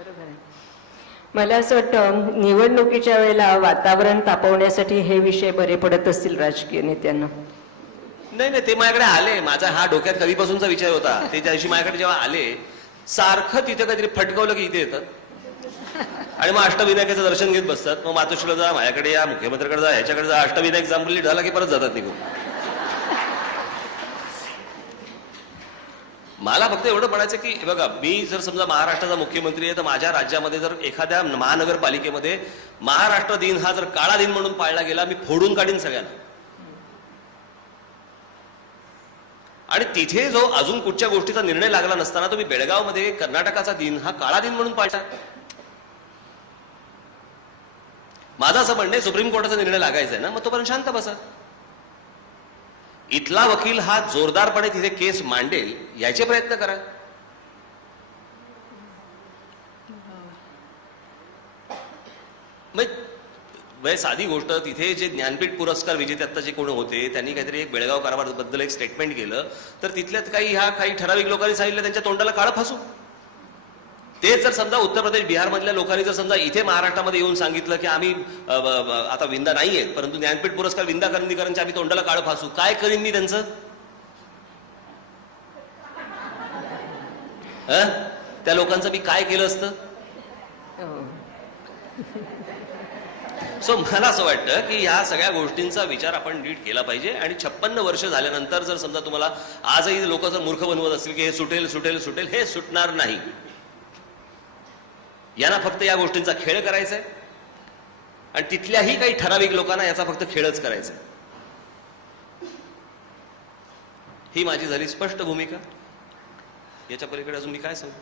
बरोबर आहे. मला असं वाटतं निवडणुकीच्या वेळेला वातावरण तापवण्यासाठी हे विषय बरे पडत असतील राजकीय नेत्यांना. नाही नाही, ते माझ्याकडे आले. माझा हा डोक्यात कधीपासूनचा विचार होता. ते त्या दिवशी माझ्याकडे जेव्हा आले, सारखं तिथे काहीतरी फटकवलं की इथे येतात आणि मग अष्टविनायकाचं दर्शन घेत बसतात. मग मातोश्रीला जा, माझ्याकडे या, मुख्यमंत्र्याकडे जा, ह्याच्याकडे जा. अष्टविनायक कंप्लीट झाला की परत जातात निघून. मला फक्त एवढं म्हणायचं की बघा, मी जर समजा महाराष्ट्राचा मुख्यमंत्री आहे, तर माझ्या राज्यामध्ये जर एखाद्या महानगरपालिकेमध्ये महाराष्ट्र दिन हा जर काळा दिन म्हणून पाळला गेला, मी फोडून काढीन सगळ्यांना. आणि तिथे जो अजून कुठच्या गोष्टीचा निर्णय लागला नसताना तुम्ही बेळगावमध्ये कर्नाटकाचा दिन हा काळा दिन म्हणून पाळता. माझं असं म्हणणं आहे, सुप्रीम कोर्टाचा निर्णय लागायचा आहे ना, मग तोपर्यंत शांत बसा. इथला वकील हा जोरदारपणे तिथे केस मांडेल याचे प्रयत्न करा. म्हणजे साधी गोष्ट, तिथे जे ज्ञानपीठ पुरस्कार विजेते आता जे कोण होते, त्यांनी काहीतरी एक बेळगाव कारभाराबद्दल एक स्टेटमेंट केलं, तर तिथल्यात काही ठराविक लोकांनी सांगितलं त्यांच्या तोंडाला काळं फासू. ते जर समजा उत्तर प्रदेश बिहार मधल्या लोकांनी जर समजा इथे महाराष्ट्रामध्ये येऊन सांगितलं की आम्ही आता विंदा नाही आहेत, परंतु ज्ञानपीठ पुरस्कार विंदा करंदीकरांच्या आम्ही तोंडाला काळं फासू, काय करीन मी त्यांचं? त्या लोकांचं मी काय केलं असतं? सो मला असं वाटतं की ह्या सगळ्या गोष्टींचा विचार आपण नीट केला पाहिजे. आणि 56 वर्ष झाल्यानंतर जर समजा तुम्हाला आजही लोक जर मूर्ख बनवत असतील की हे सुटेल सुटेल सुटेल, हे सुटणार नाही. यांना फक्त या गोष्टींचा खेळ करायचा आहे आणि तिथल्याही काही ठराविक लोकांना याचा फक्त खेळच करायचा आहे. ही माझी झाली स्पष्ट भूमिका. याच्या पलीकडे अजून मी काय सांगू?